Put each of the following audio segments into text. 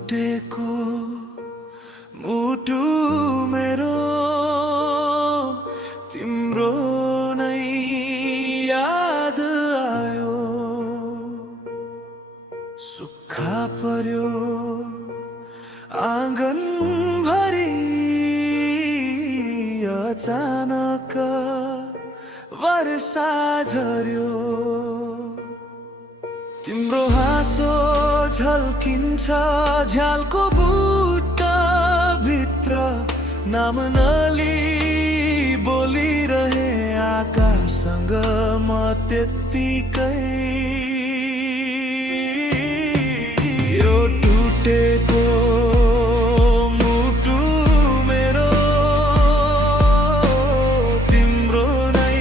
टुटेको मुटु मेरो तिम्रो नै याद आयो। सुक्खा पर्यो आँगन भरि अचानक वर्षा झर्यो। तिम्रो हाँसो झल्किन्छ झ्यालको बुट्टा भित्र, नाम नली बोलिरहे आकाशसँग म त्यत्तिकै। यो टुटेको मुटु मेरो तिम्रो नै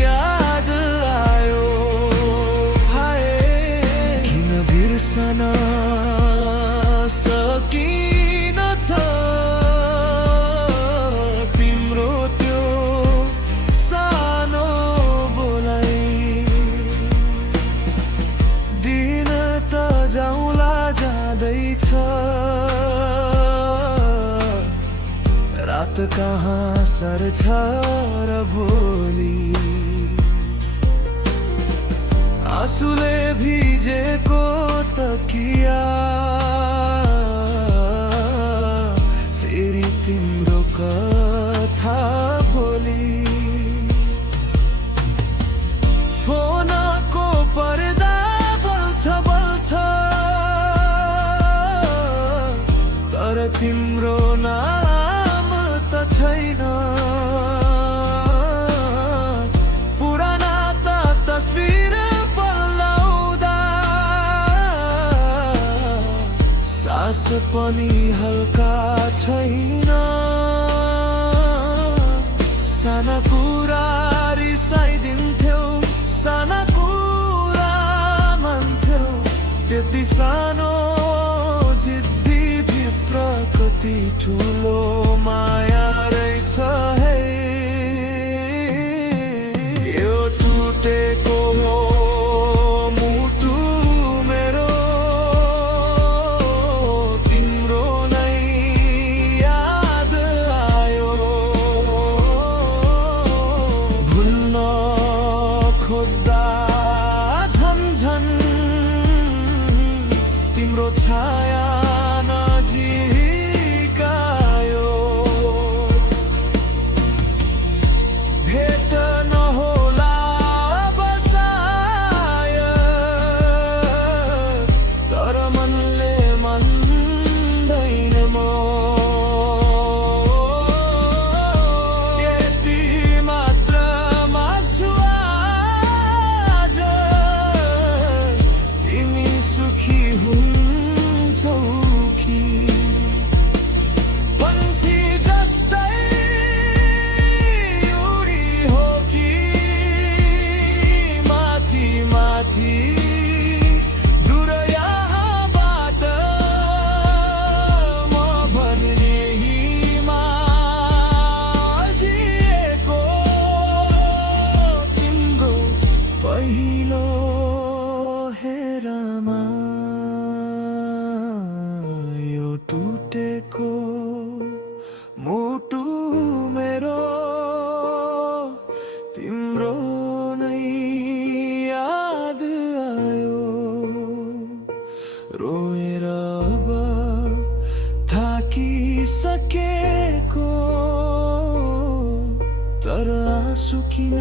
याद आयो। हाय किन बिर्सन सकिनछ तिम्रो त्यो सानो बोलाइ। दिन त जाउँला जाँदैछ, रात कहाँ सर्छ र भोलि। आँसुले भिजेको तकिया फेरि तिम्रो कथा भोलि। फोनको पर्दा बल्छ बल्छ, तर तिम्रो नाम त छैन। पुराना त तस्बिर पल्लाउँदा सास पनि हल्का छैन। साना कुरा रिसाइदिन्थ्यौ, साना कुरा मान्थ्यौ, त्यति सानो जिद्दी भित्र कति ठुलो माया रहेछ है। यो टुटेको मुटु मेरो तिम्रो नै याद आयो। भुल्न खोज्दा झन् तिम्रो छाया नजिकायो। भेट नहोला अब सायद, तर मनले मान्दैन म। यति मात्र मान्छु आज, तिमी सुखी हुन्छौ कि। पन्छी जस्तै उडी हो कि माथि माथि दूर यहाँबाट म भन्ने हिमाजिएको तिम्रो पहिलो हेरमा। यो टुटेको मुटु मेरो तिम्रो नै याद आयो। रोएर अब थाकिसकेको, तर आँसु किन